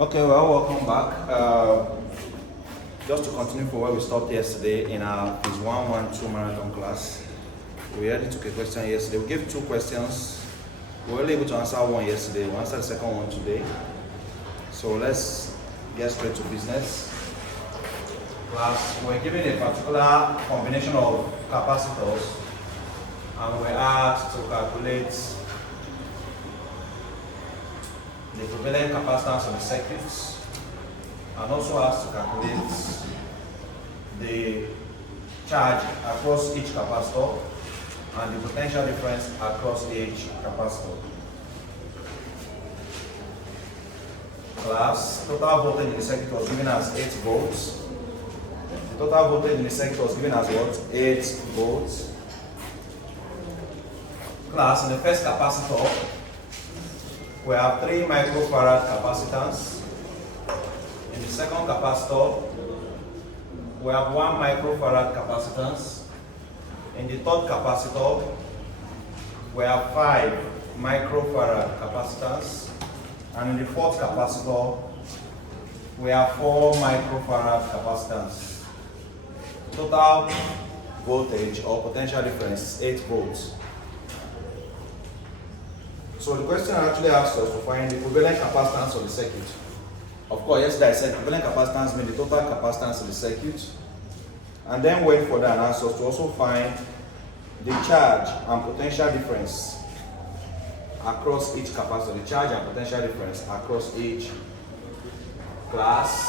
Okay, well, welcome back. Just to continue from where we stopped yesterday in our PHY112 marathon class. We already took a question yesterday. We gave two questions. We were only able to answer one yesterday. We answered the second one today. So let's get straight to business. Class, we're given a particular combination of capacitors and we're asked to calculate the prevalent capacitance of the circuits, and also asked to calculate the charge across each capacitor and the potential difference across each capacitor. Class, total voltage in the circuit was given as 8 volts. The total voltage in the circuit was given as what? 8 volts. Class, in the first capacitor, we have 3 microfarad capacitance. In the second capacitor, we have 1 microfarad capacitance. In the third capacitor, we have 5 microfarad capacitance. And in the fourth capacitor, we have 4 microfarad capacitance. Total voltage or potential difference is 8 volts. So the question actually asks us to find the equivalent capacitance of the circuit. Of course, yesterday I said equivalent capacitance means the total capacitance of the circuit. And then went further and asked us to also find the charge and potential difference across each capacitor. The charge and potential difference across each class.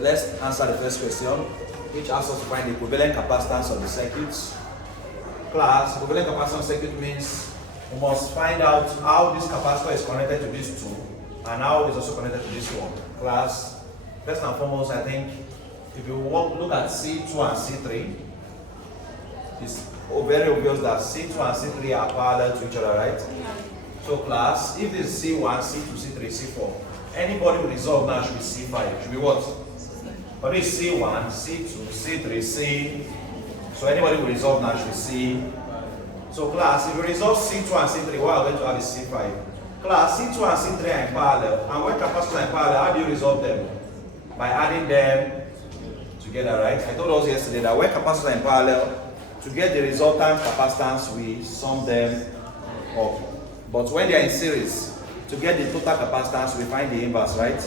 Let's answer the first question, which asks us to find the equivalent capacitance of the circuit. Class, equivalent capacitance circuit means we must find out how this capacitor is connected to this two and how it is also connected to this one. Class, first and foremost, I think if you look at C2 and C3, it's very obvious that C2 and C3 are parallel to each other, right? Yeah. So class, if this is C1, C2, C3, C4, anybody will resolve now should be C5. Should be what? But this is C1, C2, C3, C. So anybody will resolve now should be C. So class, if you resolve C2 and C3, what are we going to have is C5. Class, C2 and C3 are in parallel, and when capacitors are in parallel, how do you resolve them? By adding them together, right? I told us yesterday that when capacitors are in parallel, to get the resultant capacitance, we sum them up. But when they are in series, to get the total capacitance, we find the inverse, right?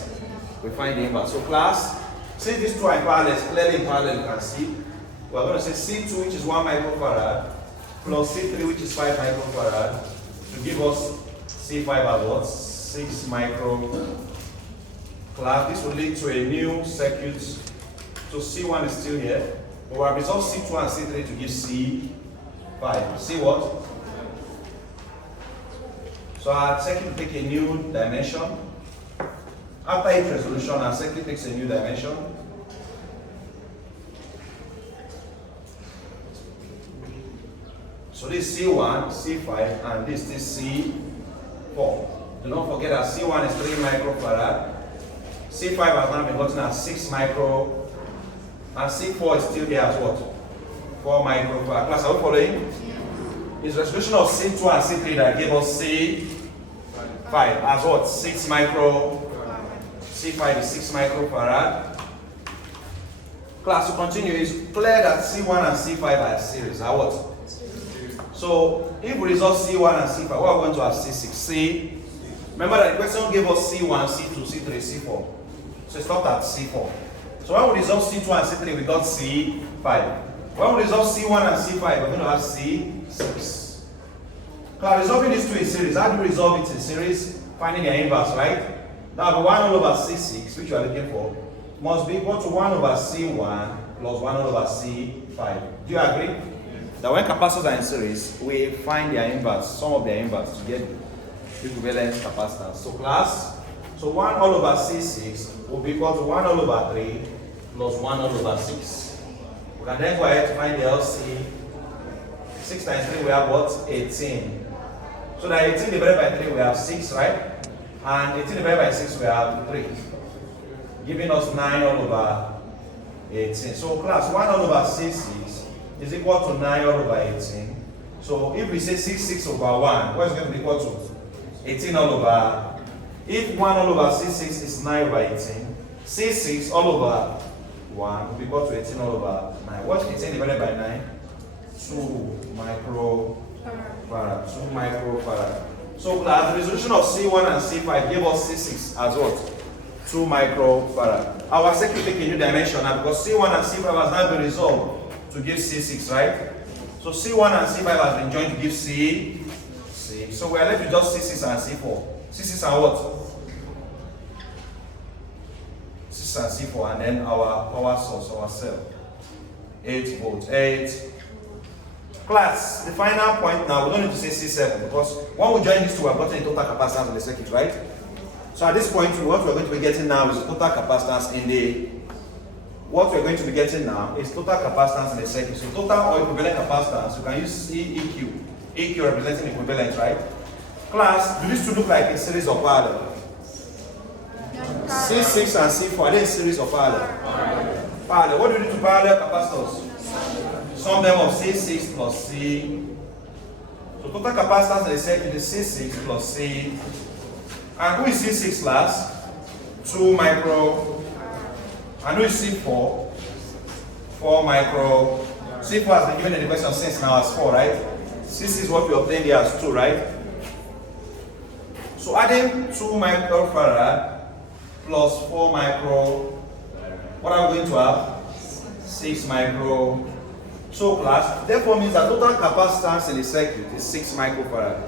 We find the inverse. So class, since these two are in parallel, clearly in parallel, you can see, we're going to say C2, which is 1 microfarad, plus C3, which is 5 microfarad, to give us C5 as what? 6 micro. Class, this will lead to a new circuit. So C1 is still here. But we have resolved C2 and C3 to give C5. See what? So our circuit will take a new dimension. After each resolution, our circuit takes a new dimension. So this is C1, C5, and this is C4. Do not forget that C1 is 3 microfarad. C5 has now been gotten as 6 micro, and C4 is still there as what? 4 microfarad. Class, are we following? Yeah. It's resolution of C2 and C3 that gave us C5 as what? 6 micro. C5 is 6 microfarad. Class, to continue, it's clear that C1 and C5 are series. Are what? So if we resolve C1 and C5, what are we going to have? C6. C. Remember that the question gave us C1, C2, C3, C4. So it stopped at C4. So when we resolve C2 and C3, we got C5. When we resolve C1 and C5, we're going to have C6. Now resolving these two in series, how do we resolve it in series? Finding their inverse, right? Now the 1 all over C6, which you are looking for, must be equal to 1 over C1 plus 1 all over C5. Do you agree? That when capacitors are in series, we find their inverse, some of their inverse to get equivalent capacitance. So class, so 1 all over C6 will be equal to 1 all over 3 plus 1 all over 6. We can then go ahead to find the LC. 6 times 3 we have what? 18. So that 18 divided by 3 we have 6, right? And 18 divided by 6 we have 3. Giving us 9 all over 18. So class, 1 all over C6 is equal to 9 all over 18. So if we say 6 over 1, what is going to be equal to? 18 all over If 1 all over C6 is 9 over 18, C6 all over 1 will be equal to 18 all over 9. What's 18 divided by 9? 2 microfarad. 2 microfarad. So class, the resolution of C1 and C5 gave us C6 as what? 2 microfarad. Our circuit take a new dimension now because C1 and C5 has now been resolved to give C6, right? So C1 and C5 has been joined to give C6. So we are left with just C6 and C4. C6 and what? C6 and C4, and then our power source, our cell. 8 volts. 8. Class, the final point now, we don't need to say C7 because when we join these two, we have gotten the total capacitance in the circuit, right? So at this point, what we're going to be getting now is total capacitance in the. What we're going to be getting now is total capacitance in the circuit. So total or equivalent capacitance, you can use EQ. EQ representing equivalent, right? Class, do these two look like a series of parallel? C6 and C4, are they a series of parallel? Parallel. What do you do to parallel capacitors? Sum them of C6 plus C. So total capacitance in the circuit is C6 plus C. And who is C6 class? 2 micro. And who is C4? 4 micro. C4 has been given in the question since now as 4, right? C6 is what we obtained here as 2, right? So adding 2 microfarad plus 4 micro, what are we going to have? 6 micro. So class, therefore means that total capacitance in the circuit is 6 microfarad.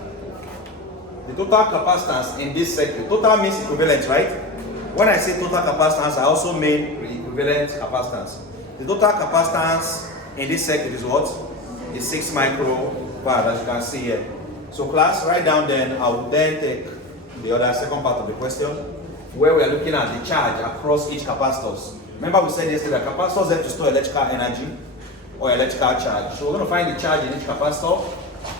The total capacitance in this circuit, total means equivalent, right? When I say total capacitance, I also mean equivalent capacitance. The total capacitance in this circuit is what? Is 6 microfarad, as you can see here. So class, write down then, I will then take the other second part of the question, where we are looking at the charge across each capacitors. Remember we said yesterday that capacitors have to store electrical energy or electrical charge. So we're going to find the charge in each capacitor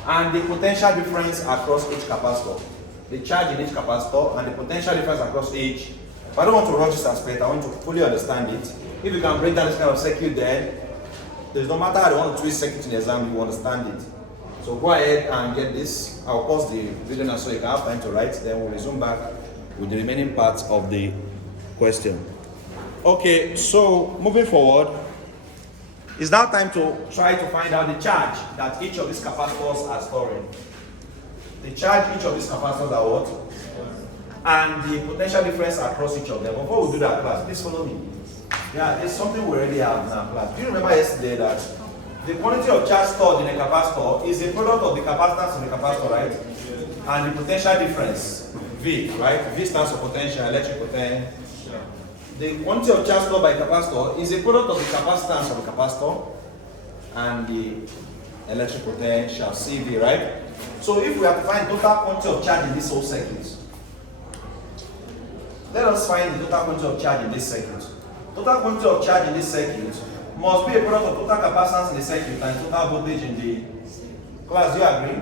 and the potential difference across each capacitor. The charge in each capacitor and the potential difference across each. But I don't want to rush this aspect, I want to fully understand it. If you can break down this kind of circuit, then there's no matter how you want to twist circuit in the exam, you understand it. So go ahead and get this. I'll pause the video now so you can have time to write, then we'll resume back with the remaining parts of the question. Okay, so moving forward, it's now time to try to find out the charge that each of these capacitors are storing. The charge each of these capacitors are what? And the potential difference across each of them. Before we do that, class, please follow me. Yeah, there's something we already have now, class. Do you remember yesterday that the quantity of charge stored in a capacitor is a product of the capacitance of the capacitor, right? And the potential difference, V, right? V stands for potential, electric potential. The quantity of charge stored by a capacitor is a product of the capacitance of the capacitor and the electric potential, CV, right? So if we have to find total quantity of charge in this whole circuit, let us find the total quantity of charge in this circuit. Total quantity of charge in this circuit must be a product of total capacitance in the circuit and total voltage in the class. Do you agree?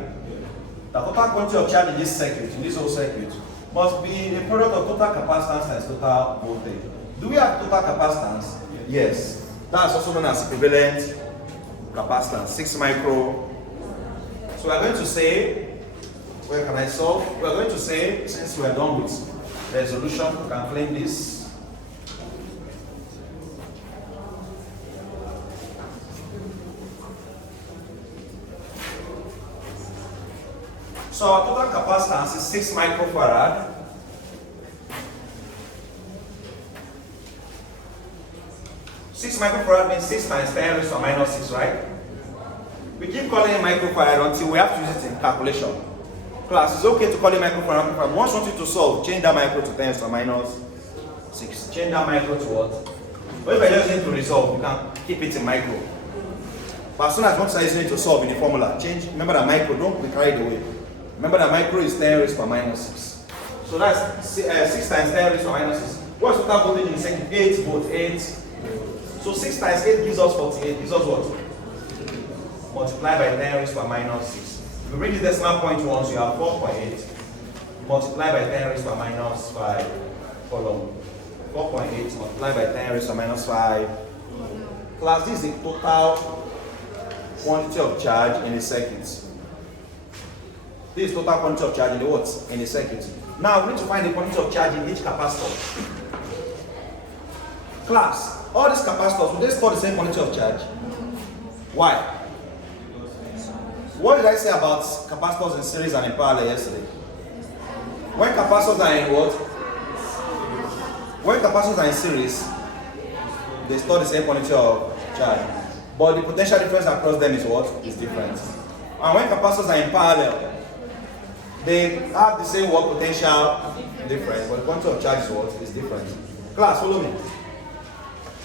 The total quantity of charge in this circuit, in this whole circuit, must be a product of total capacitance times total voltage. Do we have total capacitance? Yes. That's also known as equivalent capacitance, 6 micro. So we are going to say, where can I solve? We are going to say, since we are done with resolution, we can claim this. So our total capacitance is 6 microfarad. Six microfarad means 6 times 10 raised to minus 6, right? We keep calling it microfarad until we have to use it in calculation. Class, it's okay to call it microfarad. Once you want you to solve, change that micro to 10 raised to minus 6. Change that micro to what? But if I just need to resolve, you can keep it in micro. But as soon as once I use it to solve in the formula, change. Remember that micro, don't be carried away. Remember that micro is 10 raised to minus 6. So that's 6 times 10 raised to minus 6. What's total voltage in the second? 8 volt, 8. So 6 times 8 gives us 48. Gives us what? Multiply by 10 raised to minus 6. If you bring this decimal point once, you have 4.8. Multiply by 10 raised to minus 5. Follow. 4.8 multiplied by 10 raised to minus 5. Class, this is the total quantity of charge in the circuit. This is total quantity of charge in the what? In the circuit. Now we need to find the quantity of charge in each capacitor. Class, all these capacitors, will they store the same quantity of charge? Why? What did I say about capacitors in series and in parallel yesterday? When capacitors are in what? When capacitors are in series, they store the same quantity of charge. But the potential difference across them is what? Is different. And when capacitors are in parallel, they have the same work potential difference, but the quantity of charge is what? Is different. Class, follow me.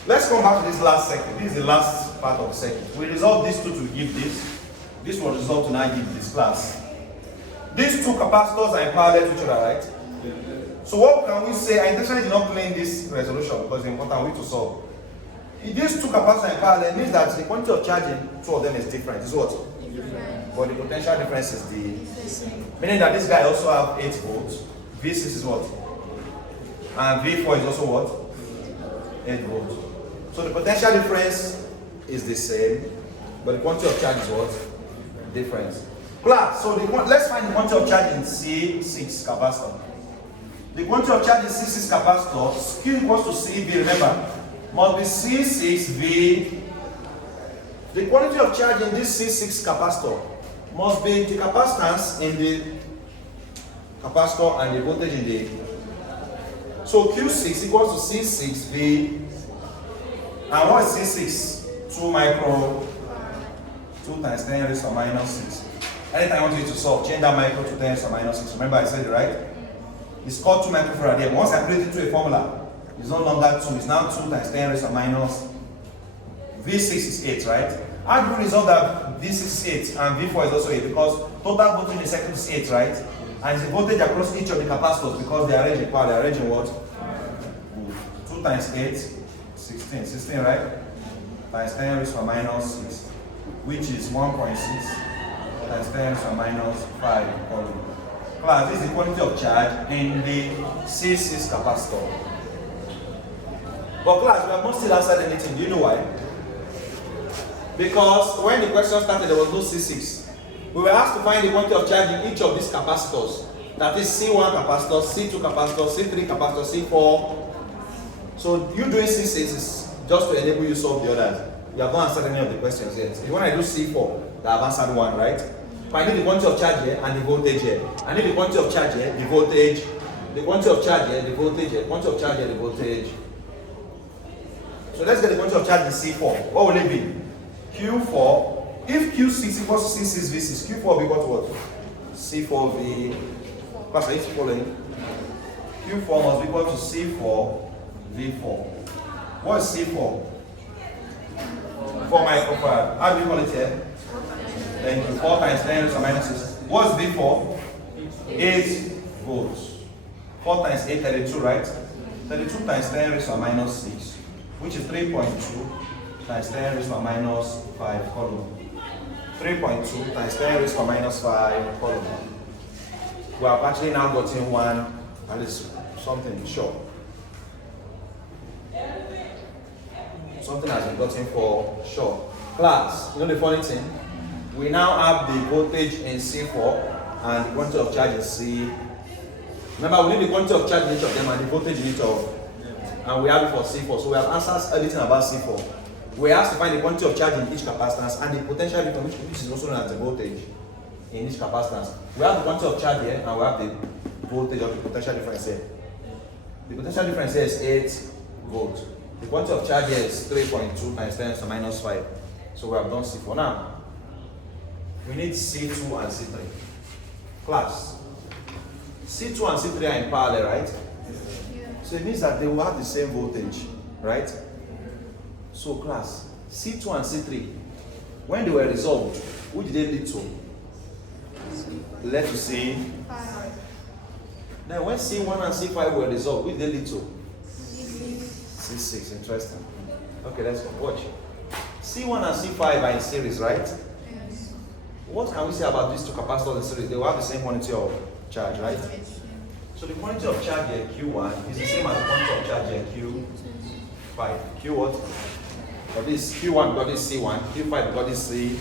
Let's come back to this last circuit. This is the last part of the circuit. We resolve these two to give this. This will result to now give this class. These two capacitors are in parallel to each other, right? So what can we say? I intentionally did not play this resolution because it's important way to solve. If these two capacitors are in parallel, it means that the quantity of charge in two of them is different. It's what? Different. But the potential difference is the same. Meaning that this guy also have 8 volts. V6 is what? And V4 is also what? 8 volts. So the potential difference is the same, but the quantity of charge is what? Different. Class, so let's find the quantity of charge in C6 capacitor. The quantity of charge in C6 capacitor, Q equals to CV, remember, must be C6V. The quantity of charge in this C6 capacitor must be the capacitance in the capacitor and the voltage in the. So Q6 equals to C6V. And what is C6? 2 micro, 2 times 10 raised to minus 6. Anytime I want you to solve, change that micro to 10 raised to minus 6. Remember I said it, right? It's called 2 microfarad here. Once I put it into a formula, it's no longer 2, it's now 2 times 10 raised to minus. V6 is 8, right? How do we resolve that V6 is 8 and V4 is also 8? Because total voltage in the circuit is 8, right? And it's the voltage across each of the capacitors because they are arranged in power, they are arranged in what? 2 times 8. 16, right? Times 10 raised to minus 6, which is 1.6 times 10 raised to minus 5. Class, this is the quantity of charge in the C6 capacitor. But class, we have not still answered anything. Do you know why? Because when the question started, there was no C6. We were asked to find the quantity of charge in each of these capacitors. That is C1 capacitor, C2 capacitor, C3 capacitor, C4. So you doing C6 is just to enable you to solve the others. You have not answered any of the questions yet. If you want to do C4, I have answered one, right? But I need the quantity of charge here and the voltage here. I need the quantity of charge here, the voltage, the quantity of charge here, the voltage here, quantity of charge here, the voltage. So let's get the quantity of charge in C4. What will it be? Q4. If Q6 equals to C6V6, Q4 will be equal to what? C4V. Class, are you following? Q4 must be equal to C4. V4. What is C4? 4 microfarad. How do you call it here? Thank you. 4 times 10 raised to minus 6. What is V4? 8 volts. 4 times 8, 32, right? 32 times 10 raised to minus 6, which is 3.2 times 10 raised to minus 5 column. 3.2 times 10 raised to minus 5 column. We have actually now gotten one, at least something short. Something has been gotten for sure. Class, you know the funny thing? We now have the voltage in C4 and the quantity of charge in C. Remember, we need the quantity of charge in each of them and the voltage in each of them. And we have it for C4. So we have answered everything about C4. We have to find the quantity of charge in each capacitance and the potential difference, which is also known as the voltage in each capacitance. We have the quantity of charge here and we have the voltage of the potential difference here. The potential difference here is 8 volts. The quantity of charge here is 3.2 times 10 to minus 5. So we have done C4. Now, we need C2 and C3. Class, C2 and C3 are in parallel, right? So it means that they will have the same voltage, right? So class, C2 and C3, when they were resolved, who did they lead to? Led to C5. Then when C1 and C5 were resolved, who did they lead to? C6, interesting. Okay, let's go. Watch. C1 and C5 are in series, right? Yes. What can we say about these two capacitors in series? They will have the same quantity of charge, right? Yes. So the quantity of charge here, Q1, is the same as the quantity of charge here, Q5. Q what? For this Q1 got this C1, Q5 got this C.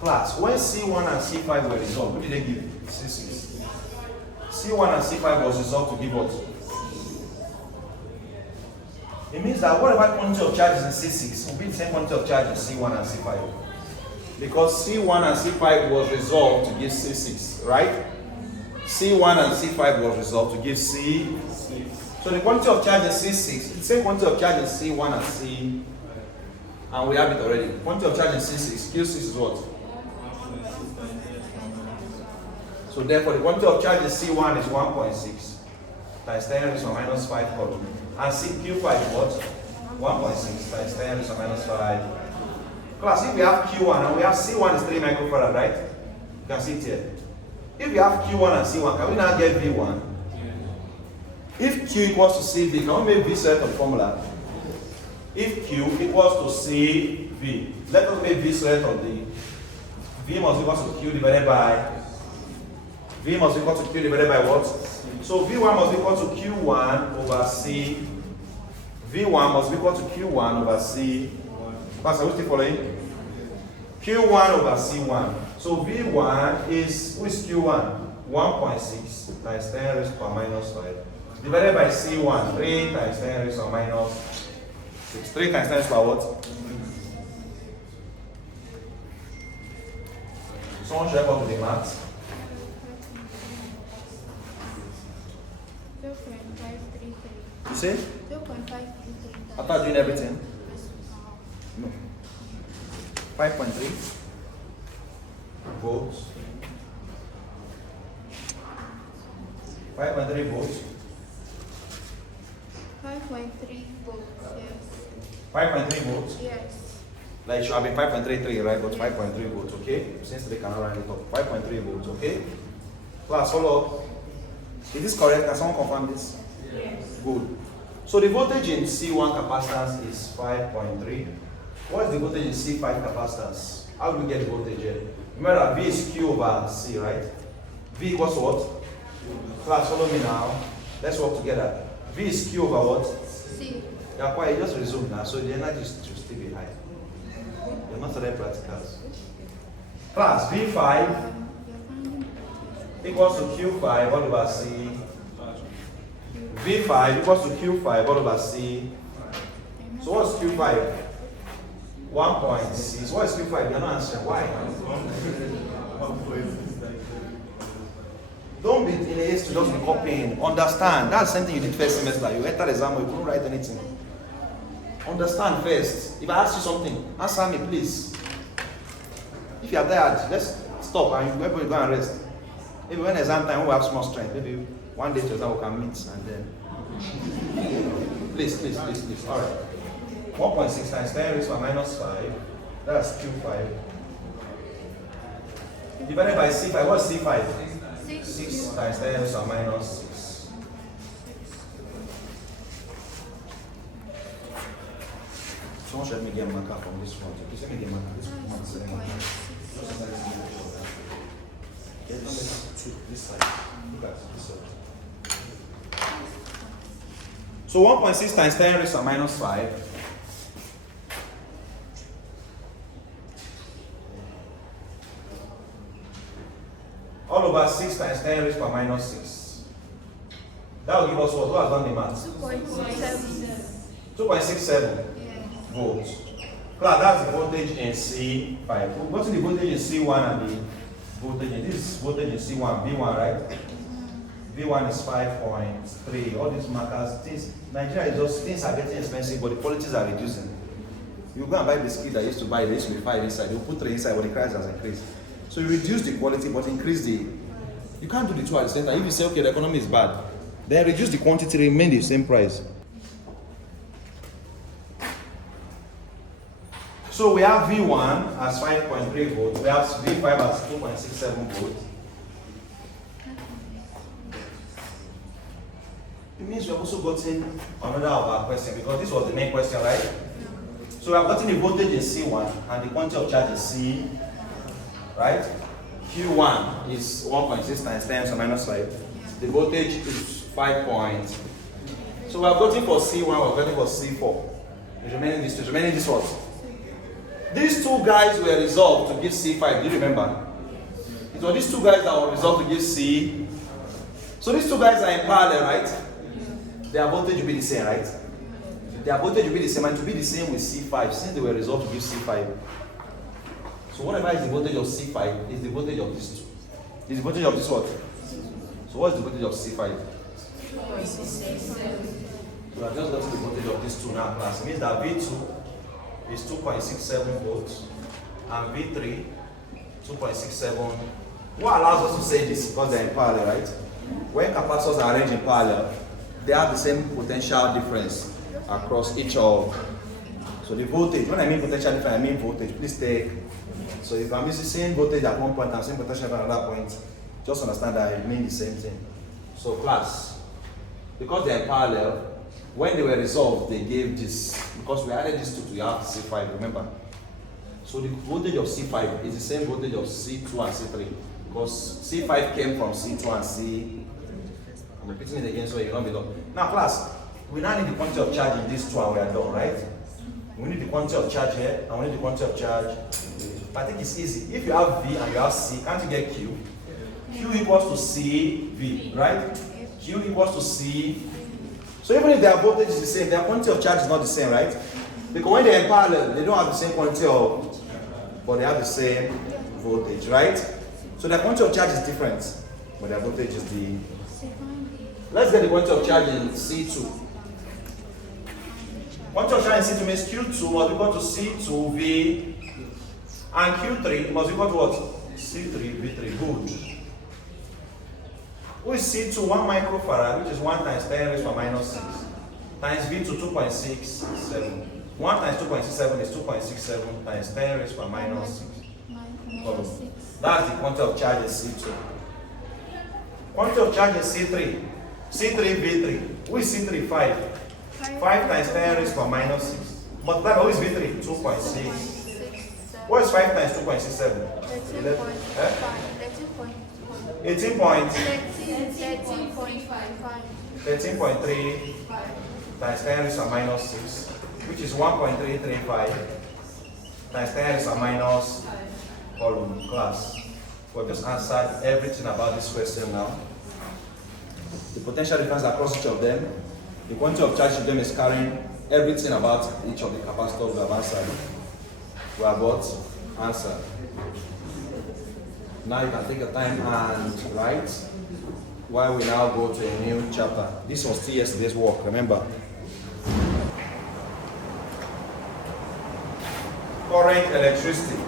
Class, when C1 and C5 were resolved, what did they give? C6. C1 and C5 was resolved to give what? It means that whatever quantity of charge is in C6 will be the same quantity of charge in C1 and C5. Because C1 and C5 was resolved to give C6, right? C1 and C5 was resolved to give C6. So the quantity of charge in C6 is the same quantity of charge in C1 and C, and we have it already. Quantity of charge in C6, Q6 is what? So therefore the quantity of charge in C1 is 1.6 times 10 raised to minus 5 column. And Q5 is what? 1.6 times 10 raised to minus 5. Class, if we have Q1 and we have C1 is 3 microfarad, right? You can see it here. If we have Q1 and C1, can we now get V1? If Q equals to CV, can we make V set of formula? If Q equals to CV, let us make V set of the V must equal to Q divided by V must equal to Q divided by what? So V1 must equal to Q1 over C. V1 must equal to Q1 over C. Class, are we still following? Q1 over C1. So V1 is, who is Q1? 1.6 times 10 raised to power minus 5. Divided by C1, 3 times 10 raised to minus 6. 3 times 10 raised to power what? Someone should help out with the maths. 0.533. You say? 0.533. After doing everything? No. 5.3 volts. 5.3 volts. 5.3 volts, yes. 5.3 volts. Yes. Like it should have been 5.33, right? But 5.3 volts, okay? Since they cannot run it up. 5.3 volts, okay? Class, follow up. Is this correct? Can someone confirm this? Yes. Good. So the voltage in C1 capacitance is 5.3. What is the voltage in C5 capacitance? How do we get the voltage here? Remember that V is Q over C, right? V equals to what? Class, follow me now. Let's work together. V is Q over what? C. Yeah, quiet, just resume now. So the energy should still be high. You're not studying practicals. Class, V5 equals to Q5 all over C. V5 equals to Q5 all over C. So what's Q5? 1.6. What is Q5? You're not answering. Why? Don't be in a haste to just be copying. Understand. That's something you did first semester. You entered the exam, you couldn't write anything. Understand first. If I ask you something, answer me, please. If you are tired, let's stop and everybody go and rest. Maybe when exam time, we have small strength. Maybe one day to exam we can meet and then. Please. All right. 1.6 times 10 raised to minus 5. That's Q5. Divided by C5. What's C5? 6 times 10 raised to minus 6. Someone should let me get a marker from this one. Please let me get a marker. This side. Look at this side. So 1.6 times 10 raised to minus 5. All over 6 times 10 raised to minus 6. That will give us what? Who has done the math? 2.67. 2.67 volts. Class, that's the voltage in C5. What's the voltage in C1 and the voltage in this voltage in C1? V1, right? V1 is 5.3. All these markers, things, Nigeria is just, things are getting expensive, but the qualities are reducing. You go and buy biscuit that used to buy, there used to be 5 inside. You put 3 inside, but the price has increased. So you reduce the quality, but increase the. You can't do the two at the same time. If you say, okay, the economy is bad, then reduce the quantity, remain the same price. So we have V1 as 5.3 volts, we have V5 as 2.67 volts. It means we have also gotten another of our question, because this was the main question, right? So we have gotten the voltage in C1 and the quantity of charge in C, right? Q1 is 1.6 times 10 to minus 5. The voltage is 5 point. So we are voting for C1, we are voting for C4. It's remaining this what? These two guys were resolved to give C5. Do you remember? It was these two guys that were resolved to give C. So these two guys are in parallel, right? Their voltage will be the same, right? Their voltage will be the same, and to be the same with C5, since they were resolved to give C5. So whatever is the voltage of C5 is the voltage of this two. Is the voltage of this what? So what is the voltage of C5? So I just got the voltage of this two now, class. It means that V2 is 2.67 volts and V3 2.67. What allows us to say this? Because they're in parallel, right? When capacitors are arranged in parallel, they have the same potential difference across each of. So the voltage, when I mean potential difference, I mean voltage. Please take. So if I'm using the same voltage at one point and same potential at another point, just understand that it means the same thing. So class, because they are parallel, when they were resolved, they gave this. Because we added this to have C5, remember? So the voltage of C5 is the same voltage of C2 and C3. Because C5 came from C2 and C. I'm repeating it again so you don't be done. Now class, we now need the quantity of charge in this two and we are done, right? We need the quantity of charge here and we need the quantity of charge. I think it's easy. If you have V and you have C, can't you get Q? Q equals to C V, right? Q equals to C. So even if their voltage is the same, their quantity of charge is not the same, right? Because when they're in parallel, they don't have the same quantity of, but they have the same voltage, right? So their quantity of charge is different, but their voltage is the. Let's get the quantity of charge in C2. Quantity of charge in C2 means Q2 must equal to C2V, and Q3 must equal to what? C3V3. Good. With C2, 1 microfarad, which is 1 times 10 raised to minus 6, times V2, 2.67. 1 times 2.67 is 2.67 times 10 raised to minus 6. That's the quantity of charge in C2. Quantity of charge in C3. C3V3. Which is C3? 5. 5 times 10 raised to minus 6. But that always V3, 2.6. What is 5 times 2.67? 13.3 times 10 raised to minus 6, which is 1.335 times 10 raised to minus column class. We've just answered everything about this question now. The potential difference across each of them, the quantity of charge of them is carrying everything about each of the capacitors we have answered. We have what? Answered. Now you can take your time and write while we now go to a new chapter. This was still yesterday's work, remember? Current, electricity.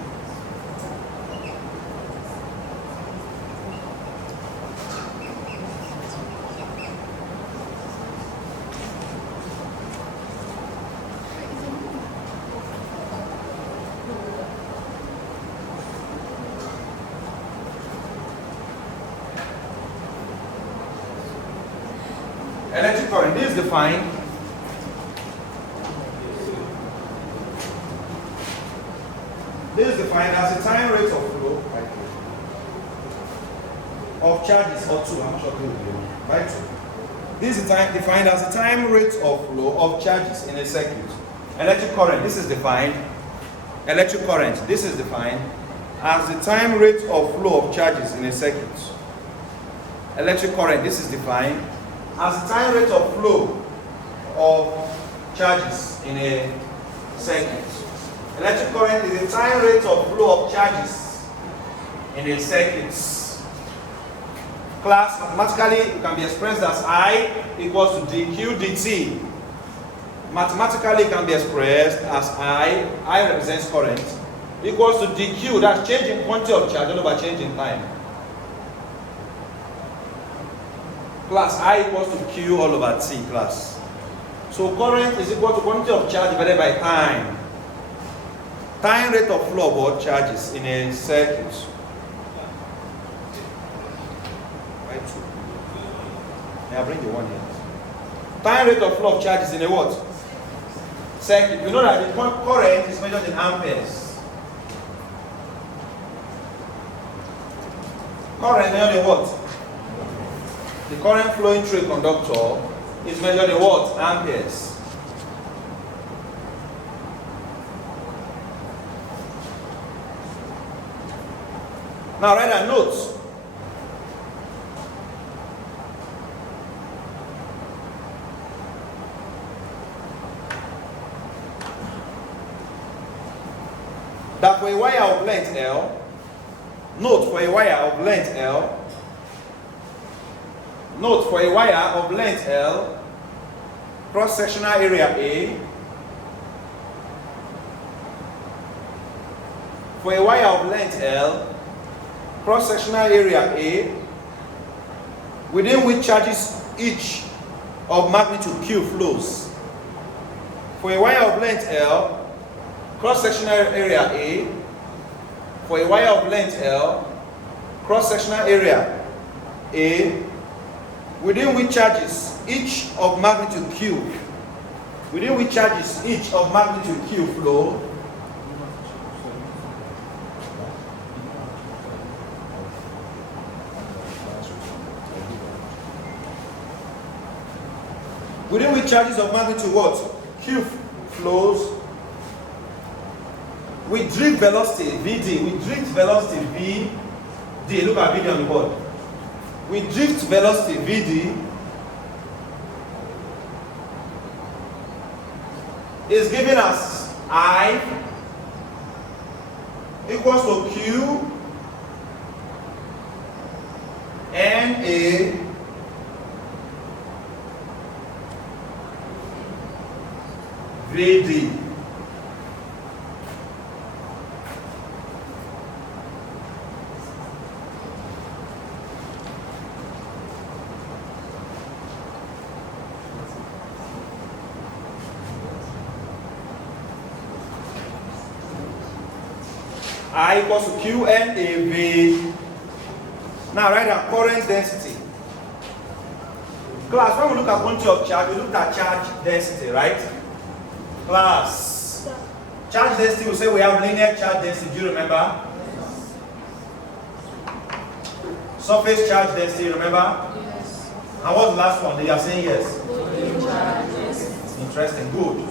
Electric current, this is defined as a time rate of flow of charges or two. I'm sure right? This is defined as a time rate of flow of charges in a circuit. Electric current, this is defined. Electric current, this is defined as the time rate of flow of charges in a circuit. Electric current, this is defined as the time rate of flow of charges in a circuit. Electric current is the time rate of flow of charges in a circuit. Class, mathematically, it can be expressed as I equals to dq dt. Mathematically, it can be expressed as I represents current, equals to dq, that's change in quantity of charge all over change in time. Class, I equals to q all over t, class. So current is equal to quantity of charge divided by time. Time rate of flow of all charges in a circuit. Right? May I bring the one here? Time rate of flow of charges in a what? Circuit. We know that the current is measured in amperes. Current measured in what? The current flowing through a conductor is measured in what? Amperes. Now write a note. that for a wire of length L, note for a wire of length L, note for a wire of length L, cross-sectional area A, for a wire of length L, cross-sectional area A, within which charges each of magnitude Q flows. For a wire of length L, cross-sectional area A, for a wire of length L, cross-sectional area A, within which charges each of magnitude Q, within which charges each of magnitude Q flow, within which charges of magnitude what? Q flows with drift velocity Vd, with drift velocity Vd, look at Vd on the board. With drift velocity Vd is giving us I equals to Q NA Vd. I equals to Q N A V. Now write down current density. Class, when we look at quantity of charge, we looked at charge density, right? Class. Charge density, we say we have linear charge density. Do you remember? Yes. Surface charge density, remember? Yes. And what's the last one? They are saying yes. Volume charge density. Interesting, good.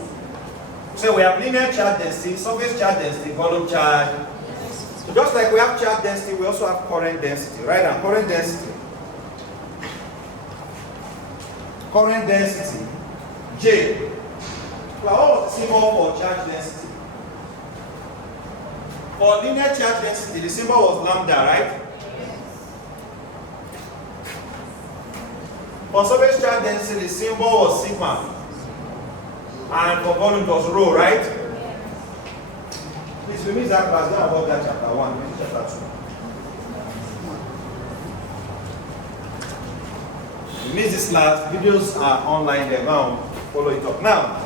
So we have linear charge density, surface charge density, volume charge. So just like we have charge density, we also have current density. Right now, current density. Current density, J. What was the symbol for charge density? For linear charge density, the symbol was lambda, right? For surface charge density, the symbol was sigma. And for volume, it was rho, right? Please, we miss that class, don't about that chapter 1, we miss chapter 2. We miss this class, videos are online there now, follow it up. Now,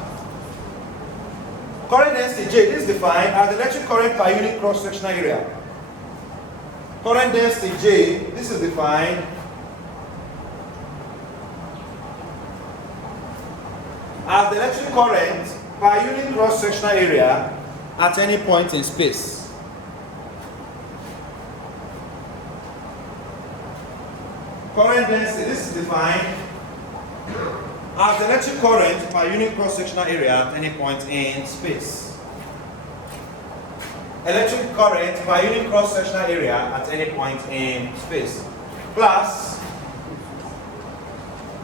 current density J, this is defined as electric current per unit cross-sectional area. Current density J, this is defined as the electric current per unit cross-sectional area at any point in space. Current density, this is defined as the electric current per unit cross-sectional area at any point in space. Electric current per unit cross-sectional area at any point in space. Plus,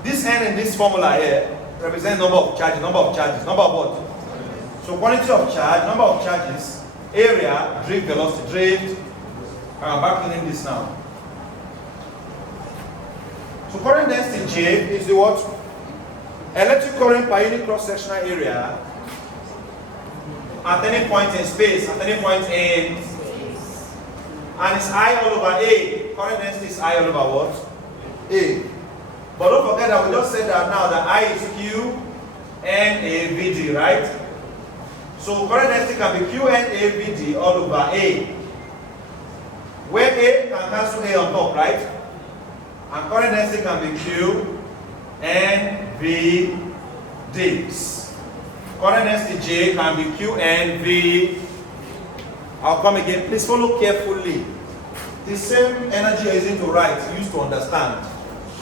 this N in this formula here represents number of charges, number of what? So quantity of charge, number of charges, area, drift velocity, drift. I'm back in this now. So current density J is the what? Electric current per unit cross-sectional area at any point in space, at any point in space. And it's I all over A. Current density is I all over what? A. But don't forget that we just said that now that I is Q N A V D, right? So current density can be Q N A V D all over A. Where A can cancel A on top, right? And current density can be Q N V D. Current density J can be Q N V. I'll come again. Please follow carefully. The same energy I using to write, used to understand.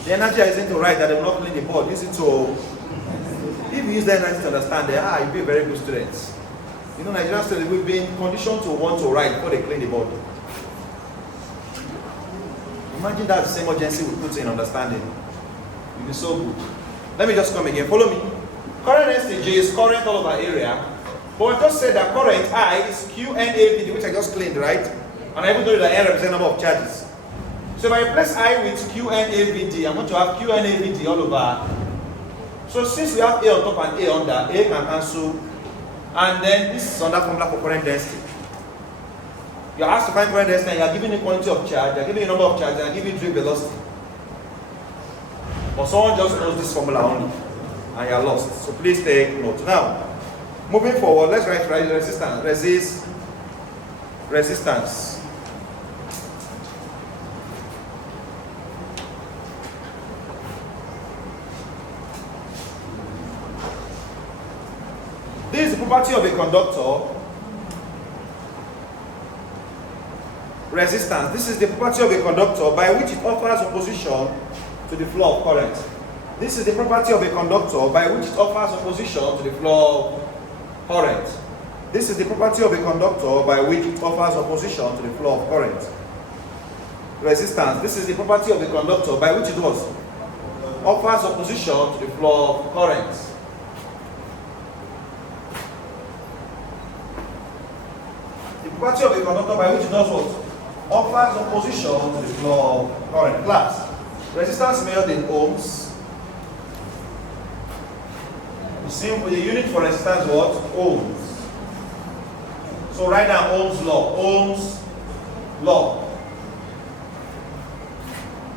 The energy I using to write that I'm not clean the board, use it to. If you use the energy to understand, then you'll be a very good student. You know, Nigerian students, we've been conditioned to want to write before they clean the board. Imagine that's the same urgency we put in understanding. It'll be so good. Let me just come again. Follow me. Current density J is current all over area But I just said that current I is QNAVD, which I just claimed, right? And I even told you that N represents number of charges. So if I replace I with QNAVD, I'm going to have QNAVD all over. So since we have A on top and A under, A can cancel. And then this is under formula for current density. You're asked to find current density and you're given the quantity of charge, you're given the number of charges, and you're given drip velocity. But someone just knows this formula only, and you're lost. So please take note. Now, moving forward, let's write resistance. Resistance. This is the property of a conductor. Resistance. This is the property of a conductor by which it offers opposition to the flow of current. This is the property of a conductor by which it offers opposition to the flow of current. This is the property of a conductor by which it offers opposition to the flow of current. Resistance. This is the property of a conductor by which it offers opposition to the flow of current. The property of a conductor by which it does what? Offers opposition to the flow of current. Class. Resistance measured in ohms. The unit for resistance what? Ohms. So write down Ohm's law. Ohm's law.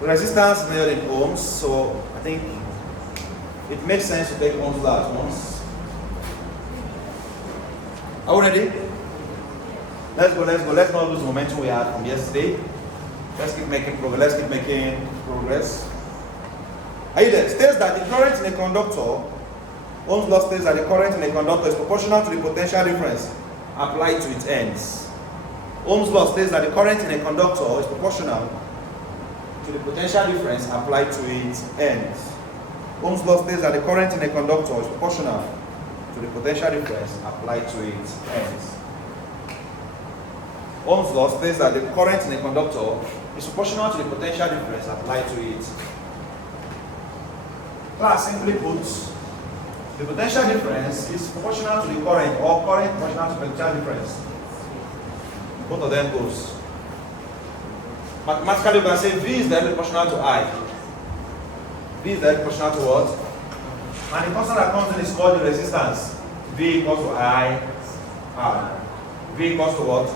Resistance measured in ohms. So I think it makes sense to take Ohm's law at once. Are we ready? Let's go. Let's not lose momentum we had from yesterday. Let's keep making progress. Are you there? States that the current in a conductor, Ohm's law states that the current in a conductor is proportional to the potential difference applied to its ends. Ohm's law states that the current in a conductor is proportional to the potential difference applied to its ends. Ohm's law states that the current in a conductor is proportional to the potential difference applied to its ends. Ohm's law states that the current in a conductor is proportional to the potential difference applied to it. Class, simply put, the potential difference is proportional to the current, or current proportional to potential difference. Both of them goes. Mathematically, we can say V is directly proportional to I. V is directly proportional to what? And the constant that comes in is called the resistance. V equals to I, R. V equals to what?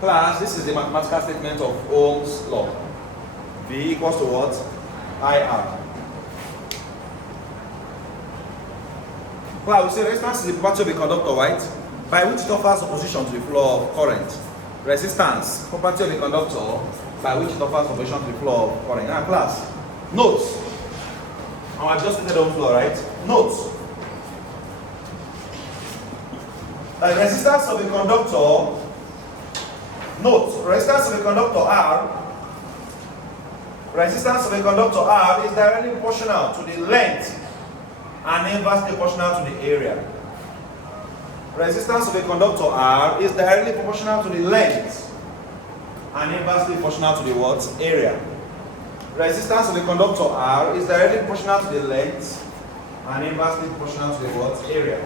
Class, this is the mathematical statement of Ohm's law. V equals to what? IR. Class, we say resistance is the property of a conductor, right? By which it offers opposition to the flow of current. Resistance, property of a conductor, by which it offers opposition to the flow of current. Now, class, note. I just stated Ohm's law, right? Note. The resistance of a conductor. Note, resistance of a conductor R is directly proportional to the length and inversely proportional to the area. Resistance of a conductor R is directly proportional to the length and inversely proportional to the what? Area. Resistance of a conductor R is directly proportional to the length and inversely proportional to the what? Area.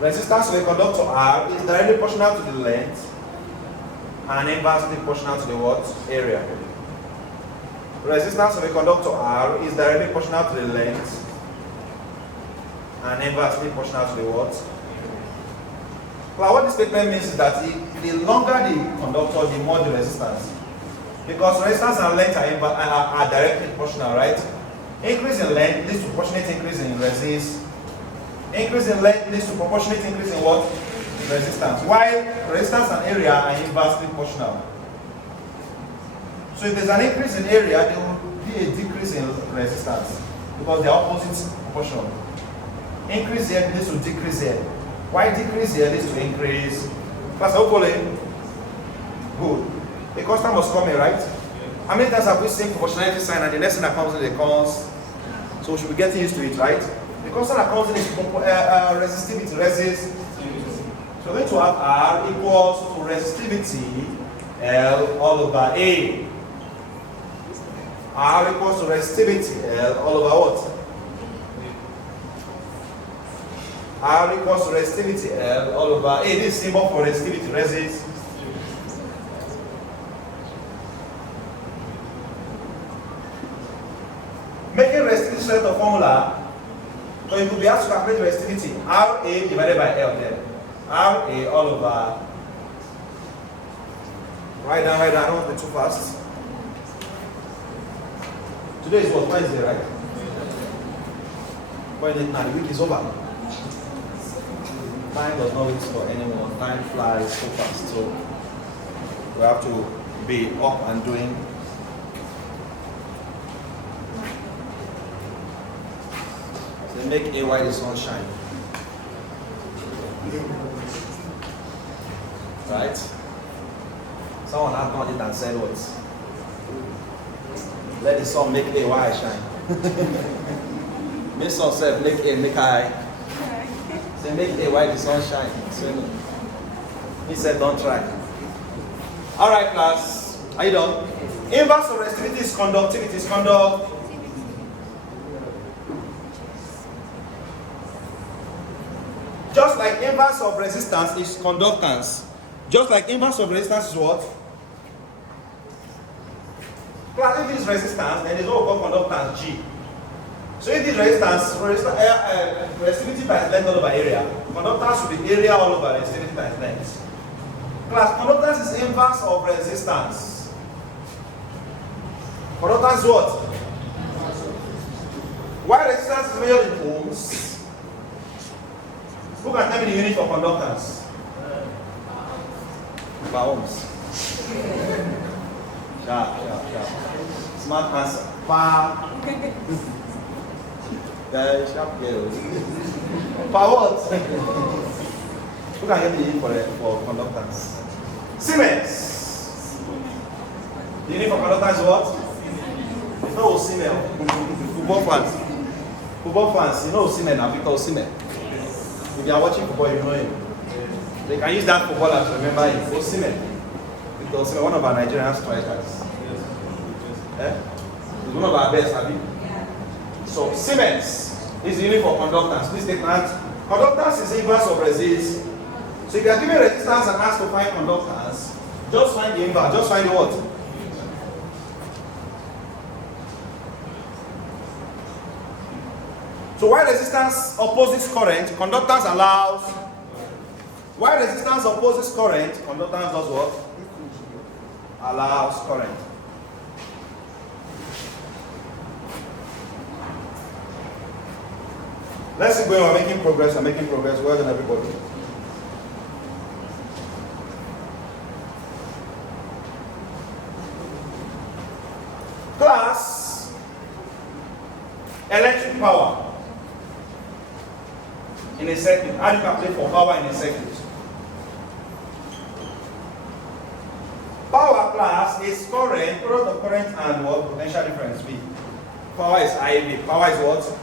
Resistance of a conductor R is directly proportional to the length and inversely proportional to the what? Area. Resistance of a conductor R is directly proportional to the length and inversely proportional to the what? Well, what this statement means is that the longer the conductor, the more the resistance. Because resistance and length are directly proportional, right? Increase in length leads to proportionate increase in resistance. Increase in length leads to proportionate increase in what? Resistance. While resistance and area are inversely proportional. So if there's an increase in area, there will be a decrease in resistance because they are opposite proportional. Increase here leads to decrease here. Why decrease here leads to increase? Class, are you following? Good. A constant must come in, right? How many times have we seen proportionality sign and the next thing that comes in is cons? So we should be getting used to it, right? The constant that comes in is resistivity, resist. So we're going to have R equals to resistivity L all over A. R equals to resistivity L all over what? R equals resistivity L all over A. This symbol for resistivity, resist. Making resistivity set of formula, so you could be asked to calculate resistivity RA divided by L then. RA all over. Write down, I don't want to be too fast. Today is what, Wednesday, right? When now the week is over. Time does not wait for anyone. Time flies so fast. So we have to be up and doing. So make AY the sunshine. Right? Someone has done it and said what? Let the sun make AY shine. Make sun self, make A, make I. Say make AY the sunshine. So he said don't try. Alright class, are you done? Inverse of resistivity is conductivity, is conduct. Just like inverse of resistance is conductance. Just like inverse of resistance is what? Class, if this is resistance, then there's what we call conductance G. So if this resistance, resistivity times length all over area, conductance should be area all over resistivity times length. Class, conductance is inverse of resistance. Conductance is what? Why resistance is measured in ohms? Who can tell me the unit for conductance? By ohms. Sharp. Smart answer. Very sharp girl. For what? Who can get the unit for conductance? Siemens. The unit for conductance is what? It's not Siemens. Football fans. Football fans, you know Siemens and Victor Siemens. If you are watching football, you know him. They can use that footballer to remember him. Siemens. Victor Siemens, one of our Nigerian strikers. He's one of our best, have you? So Siemens is the unit for conductance. Please take that. Conductance is inverse of resist. So if you are given resistance and asked to find conductance, just find the inverse. Just find the what? So while resistance opposes current, conductance allows. While resistance opposes current, conductance does what? Allows current. Let's keep going. We're making progress. Well done, everybody. Class, electric power in a circuit. How do you calculate for power in a circuit? Power class is current, product of current and what? Potential difference V. Power is IV. Power is what?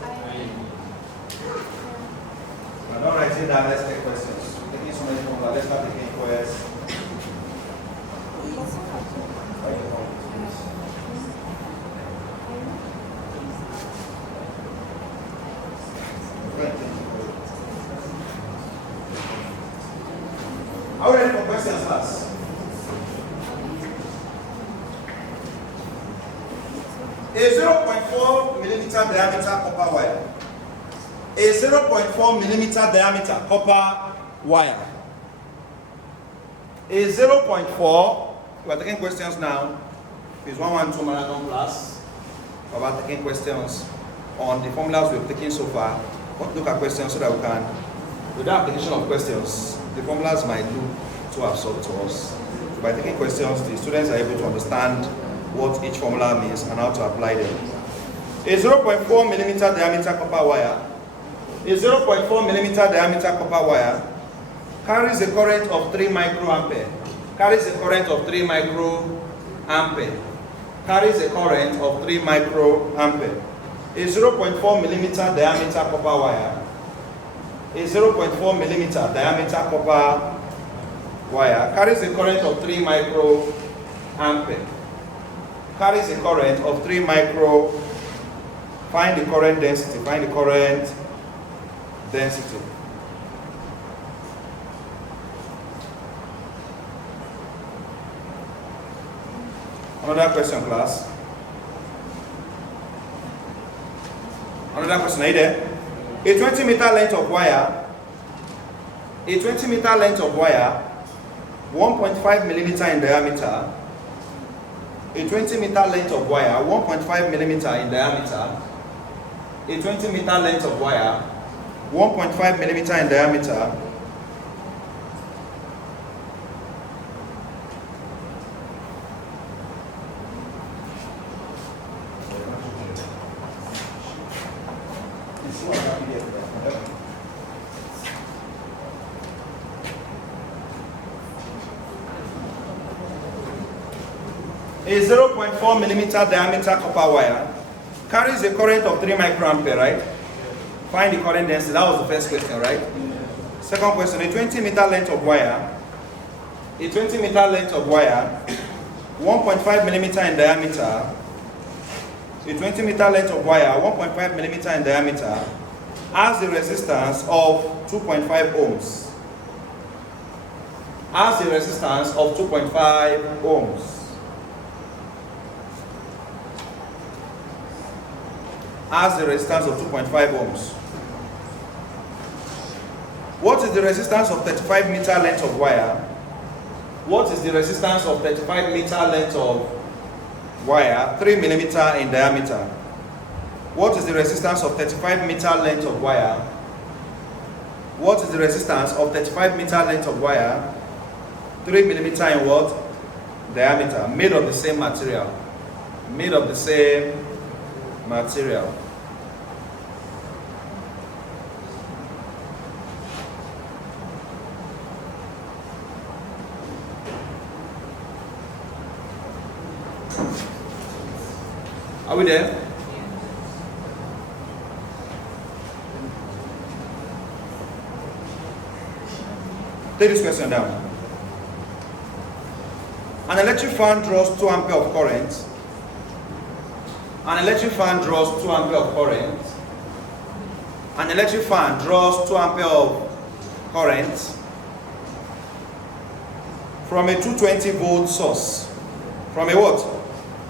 Don't write it down, let's take questions. Taking so many formulas, let's start taking questions. Are we ready for questions, class? A 0.4 millimeter diameter copper wire. A 0.4 millimeter diameter copper wire. A 0.4, we are taking questions now. It's 112 marathon class. We are taking questions on the formulas we have taken so far. Let's look at questions so that we can, with the application of questions, the formulas might look too absurd to us. So by taking questions, the students are able to understand what each formula means and how to apply them. A 0.4 millimeter diameter copper wire. A 0.4 millimeter diameter copper wire carries a current of 3 microampere. Carries a current of 3 microampere. Carries a current of 3 microampere. A 0.4 millimeter diameter copper wire. A 0.4 millimeter diameter copper wire carries a current of 3 microampere. Carries a current of 3 micro. Find the current density. Find the current density. Another question, class. Another question, are you there? A 20-meter length of wire, 1.5 millimeter in diameter, a 20-meter length of wire, 1.5 millimeter in diameter, a 20-meter length of wire, 1.5 millimeter in diameter, a 0.4 millimeter diameter copper wire carries a current of 3 microampere, right? Find the current density. That was the first question, right? Second question, a 20-meter length of wire, 1.5 millimeter in diameter, a 20-meter length of wire, 1.5 millimeter in diameter, has the resistance of 2.5 ohms. Has the resistance of 2.5 ohms. Has the resistance of 2.5 ohms. What is the resistance of 35 meter length of wire? What is the resistance of 35 meter length of wire, 3 millimeter in diameter? What is the resistance of 35 meter length of wire? What is the resistance of 35 meter length of wire, 3 millimeter in what? Diameter, made of the same material. Made of the same material. Are we there? Take this question down. An electric fan draws 2 ampere of current. An electric fan draws 2 ampere of current. An electric fan draws 2 ampere of current from a 220 volt source. From a what?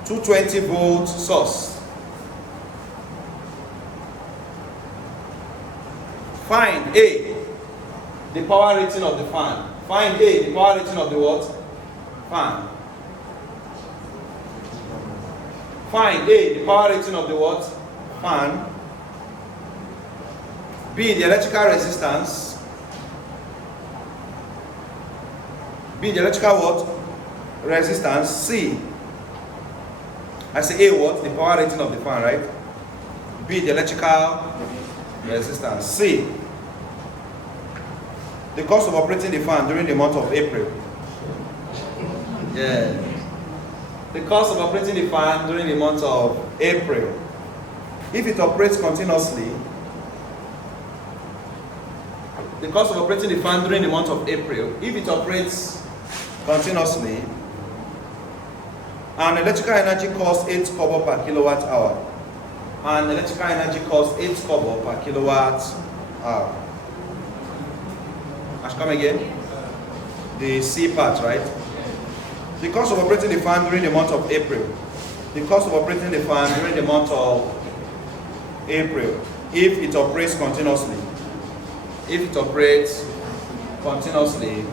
220 volt source. Find A, the power rating of the fan. Find A, the power rating of the what? Fan. Find A, the power rating of the what? Fan. B, the electrical resistance. B, the electrical what? Resistance. C, I say A, what? The power rating of the fan, right? B, the electrical resistance. C, the cost of operating the fan during the month of April. Yeah. The cost of operating the fan during the month of April. If it operates continuously, the cost of operating the fan during the month of April, if it operates continuously, and electrical energy costs 8 kobo per kilowatt hour. And electrical energy costs 8 kobo per kilowatt hour. I should come again. The C part, right? The cost of operating the fan during the month of April. The cost of operating the fan during the month of April, if it operates continuously. If it operates continuously,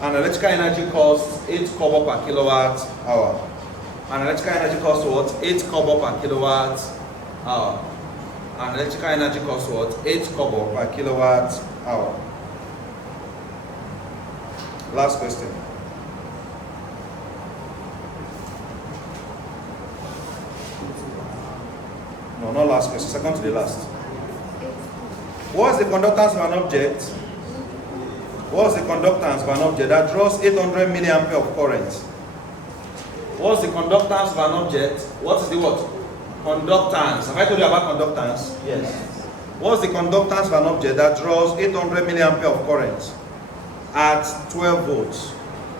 and electrical energy costs 8 kobo per kilowatt hour. And electrical energy costs what? 8 kobo per kilowatt hour. And electrical energy costs what? 8 kobo per kilowatt hour. Last question. No, not last question. Second to the last. What's the conductance of an object? What's the conductance of an object that draws 800 milliampere of current? What's the conductance of an object? What is the what? Conductance. Have I told you about conductance? Yes. What's the conductance of an object that draws 800 milliampere of current at 12 volts?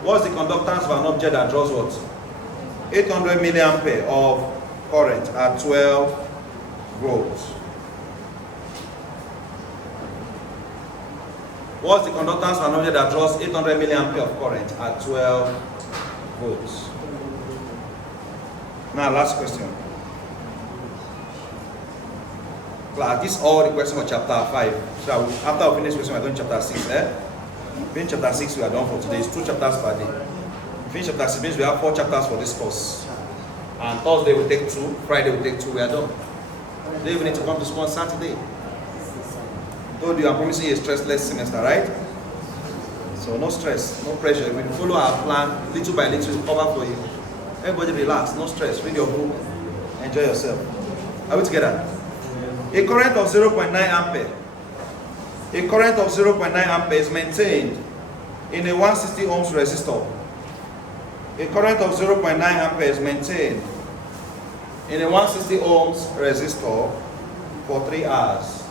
What's the conductance of an object that draws what? 800 milliampere of current at 12 volts. What's the conductance of an object that draws 800 milliampere of current at 12 volts? Now, last question. Class, this is all the questions for chapter 5. So after we finish question, we're going to chapter 6. Finish chapter 6, we are done for today. It's 2 chapters per day. Finish chapter 6 means we have 4 chapters for this course. And Thursday we take 2, Friday we take 2, we are done. Today we need to come to school on Saturday. Told you I'm promising you a stressless semester, right? So no stress, no pressure. We follow our plan little by little, cover for you. Everybody relax, no stress, read your book, enjoy yourself. Are we together? A current of 0.9 ampere. A current of 0.9 ampere is maintained in a 160 ohms resistor. A current of 0.9 ampere is maintained in a 160 ohms resistor for 3 hours.